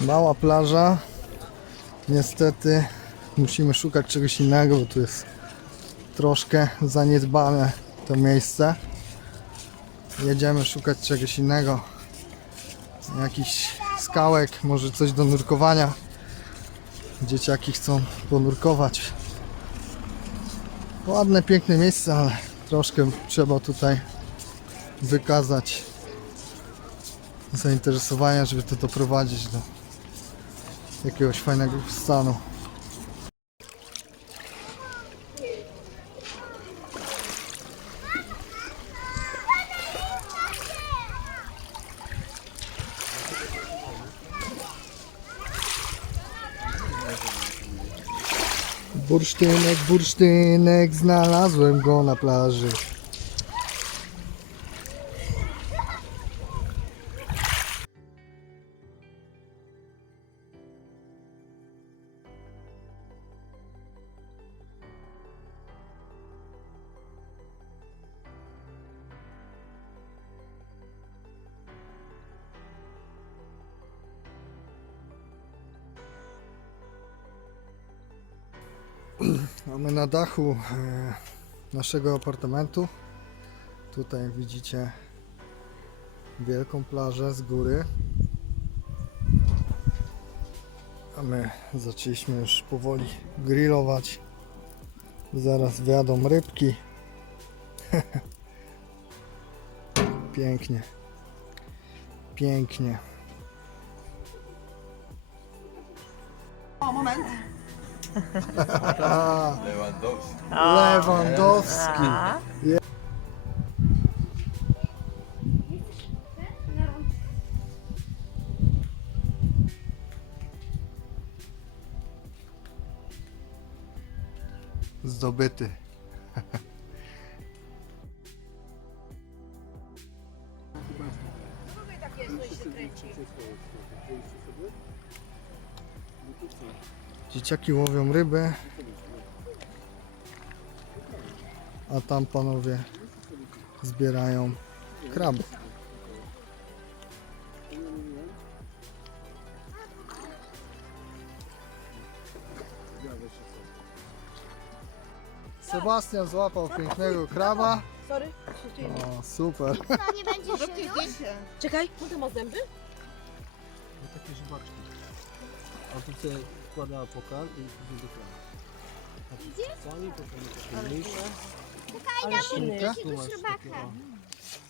Mała plaża. Niestety musimy szukać czegoś innego, bo tu jest troszkę zaniedbane to miejsce. Jedziemy szukać czegoś innego. Jakichś skałek, może coś do nurkowania. Dzieciaki chcą ponurkować. Ładne, piękne miejsce, ale troszkę trzeba tutaj wykazać zainteresowania, żeby to doprowadzić do jakiegoś fajnego stanu. Bursztynek, bursztynek, znalazłem go na plaży. Mamy na dachu e, naszego apartamentu. Tutaj widzicie wielką plażę z góry. A my zaczęliśmy już powoli grillować. Zaraz wjadą rybki. Pięknie. Pięknie. Lewandowski. Lewandowski. Je- Zdobyty. Dzieciaki łowią ryby, a tam panowie zbierają kraby. Sebastian złapał pięknego kraba. Sorry. O, super. To nie będzie się. Czekaj, co to ma zęby? No takie. A tu wkłada pokal i później do krana. Sami potem takie mysz, Ale silny. Szynka? tu masz szrobaka.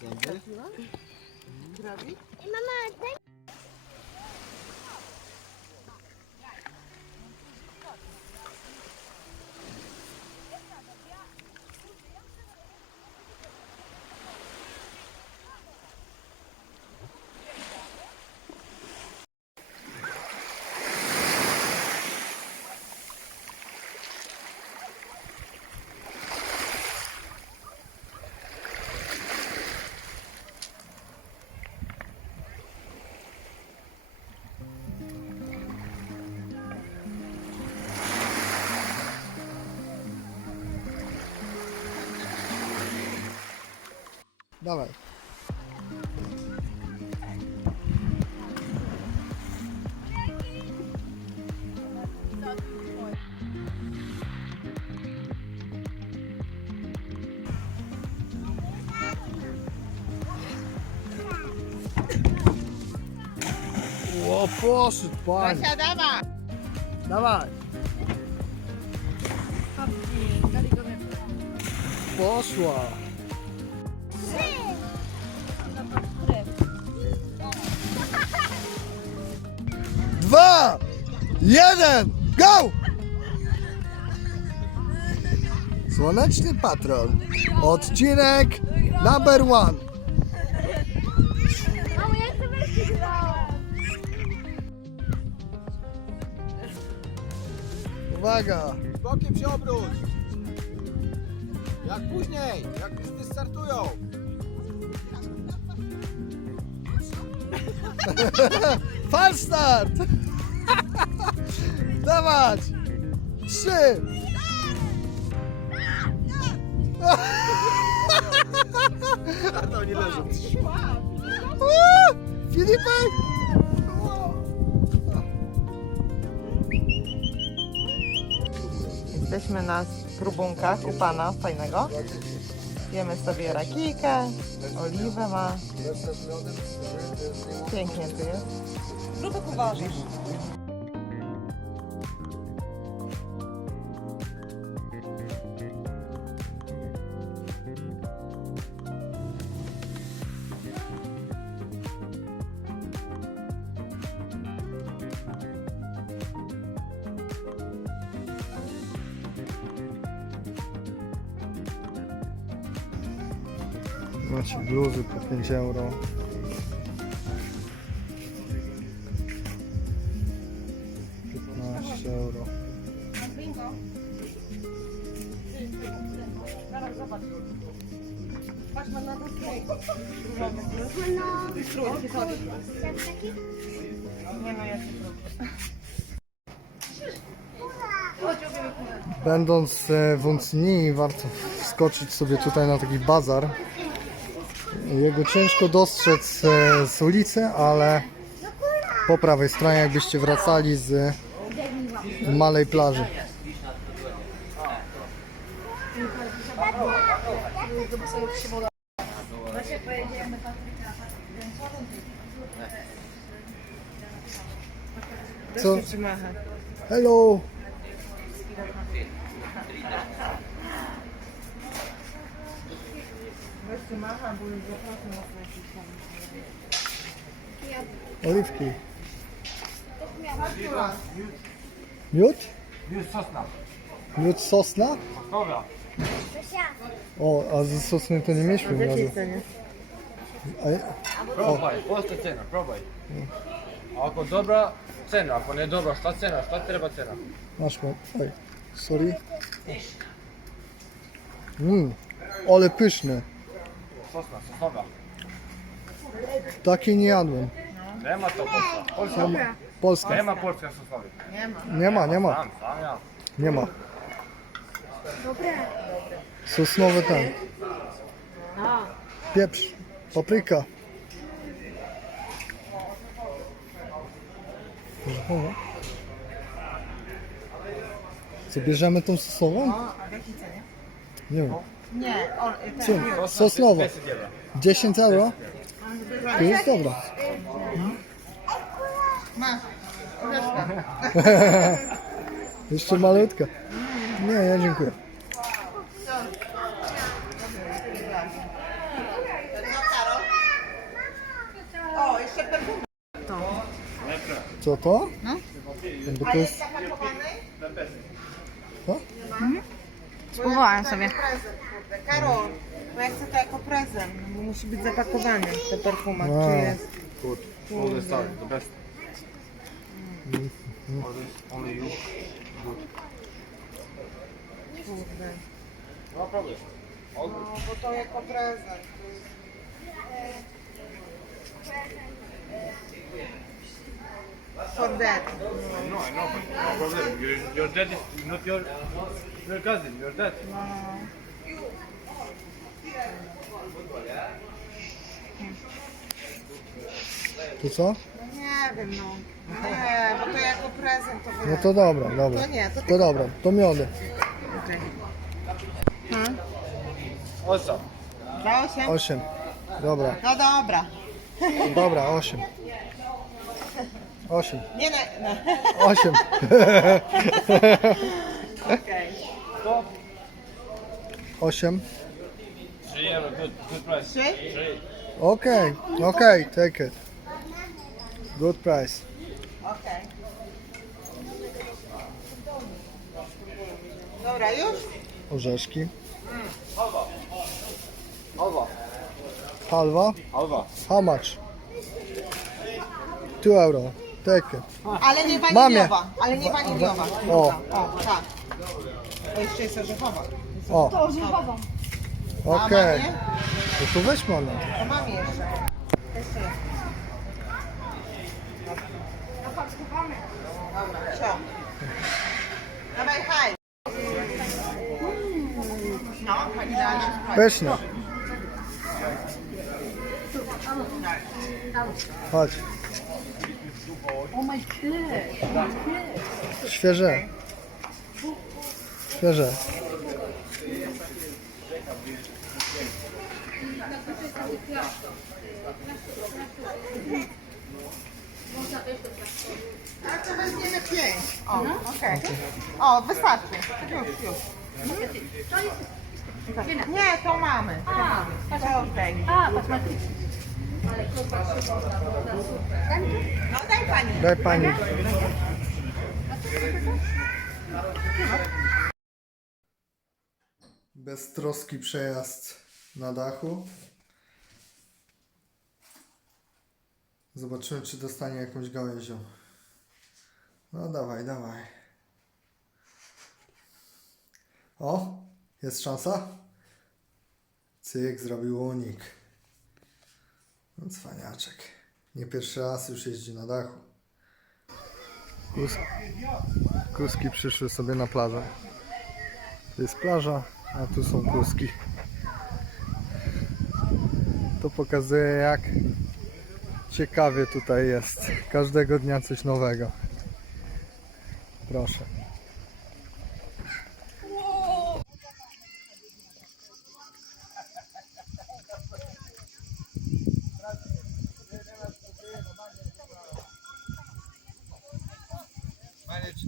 takie o, zęby. Grabi? Mama, daj Dá lá. Ó, posso, pode. Deixa dar lá. Dá lá. Posso, ó. Jeden, go! Słoneczny Patrol. Odcinek number one. Uwaga. Bokiem się obróć. Jak później, jak wszyscy startują. Fal start! Dawać! Trzy! A nie leżą. Filipek! Jesteśmy na próbunkach u pana fajnego. Jemy sobie rakijkę, oliwę ma. Pięknie tu jest. Brudek uważasz. Macie bluzy po 5 euro. Euro. Będąc e, w Uncini warto wskoczyć sobie tutaj na taki bazar. Jego ciężko dostrzec e, z ulicy, ale po prawej stronie jakbyście wracali z malej plaży. Co? Hello! Oliwki. Miód? Już sosna. Miód sosna? Dobra. O, a ze sosny to nie mieliśmy miodu. A, Probaj, posta cena, probaj. Ako dobra, cena, ako ne dobra, šta cena, šta treba cena? masz mo... Oj, sorry. Mmm, ale pyszne. Sosna, sosnoga. Takie nie jadłem. Nema to polska. Polska. Polska. Nema polska sosnovi. Nie ma, nie ma, Sam, sam ja. nie ma. Sosnowy ten. Pieprz, papryka. O. Co, bierzemy tą sosową? Nie wiem. Nie, on, Co? Sosnowa. 10 euro. 10 euro? To jest dobra. masz. Jeszcze malutka. Nie, nie, dziękuję. O, jeszcze perfum. Co to? Bo to jest... Co? Spróbowałam sobie. Prezent. Karol, bo ja chcę to jako prezent, no bo musi być zapakowane te perfuma. Wow. Czy jest? Good. All the stuff, the best. All this, only you. Good. Kurde. No problem. All. No, bo to jako prezent. For that. No, I know, but no problem. Your, your dad is not your, your cousin, your dad. To co? No nie wiem, no. Nie, bo to jako prezent to No to dobra, dobra. To nie, to To dobra, to miody. Osam. Za osiem? 8. Dobra, No dobra. dobra, 8. 8. Nie, nie, no. 8. Okej. 8. Three euro, good, good price. Three. Okay, okay, take it. Good price. Okej. Dobra, już? Orzeszki. Alva. Halwa. Alva. How much? 2 euro. Take it. Ale nie Mamie. waniliowa, ale nie waniliowa. O. O, tak. To jeszcze jest orzechowa. O, To orzechową. Okej. No to weź mamy. To mam jeszcze. Jeszcze jest. Dobra, sio. Dawaj, haj. No, pani sprawdzi. Pyszne. Chodź. Oh my god. Świeże. Świeże. A to weźmiemy pięć. O, okej. O, wystarczy. Już, już. Nie, to mamy. To mamy. To okej. No daj pani. Daj pani. Beztroski przejazd na dachu. Zobaczymy, czy dostanie jakąś gałęzią. No dawaj, dawaj. O, jest szansa? Cyk, zrobił unik. No cwaniaczek. Nie pierwszy raz już jeździ na dachu. Kus... Kuski przyszły sobie na plażę. To jest plaża, a tu są kuski. To pokazuje jak ciekawie tutaj jest. Każdego dnia coś nowego. Proszę.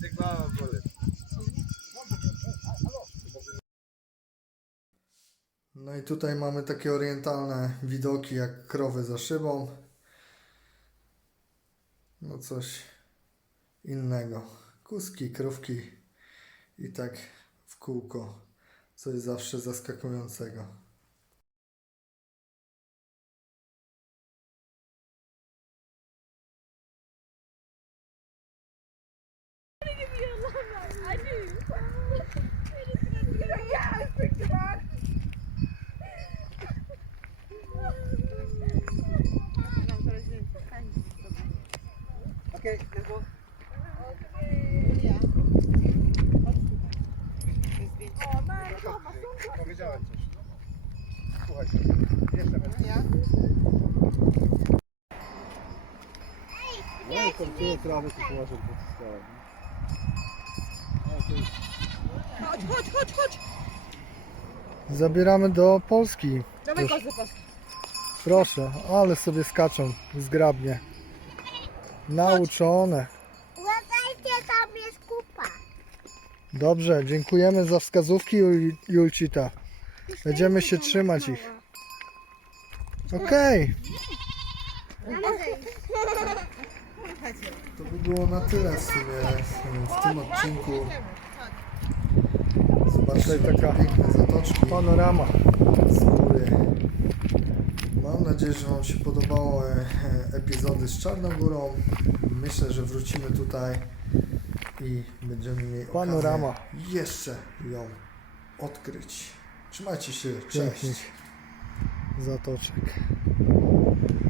Te głowa boli. No i tutaj mamy takie orientalne widoki jak krowy za szybą. No coś innego. Kuski, krówki i tak w kółko. Coś zawsze zaskakującego. Okej, let's go. Powiedziałem coś. Jeszcze. No tyle trawy pod Chodź, chodź, chodź, chodź. Zabieramy do Polski. Dawaj Proszę. kozę. Proszę, ale sobie skaczą zgrabnie. Nauczone. Uważajcie, tam jest kupa. Dobrze, dziękujemy za wskazówki Jul- Julcita. Będziemy się trzymać ich. Okej, to by było na tyle w sumie w tym odcinku. Zobaczcie taka piękne zatoczki. Panorama z góry. Mam nadzieję, że Wam się podobały e, epizody z Czarną Górą. Myślę, że wrócimy tutaj i będziemy mieli Panorama. jeszcze ją odkryć. Trzymajcie się, cześć. Pięknie. Zatoczek.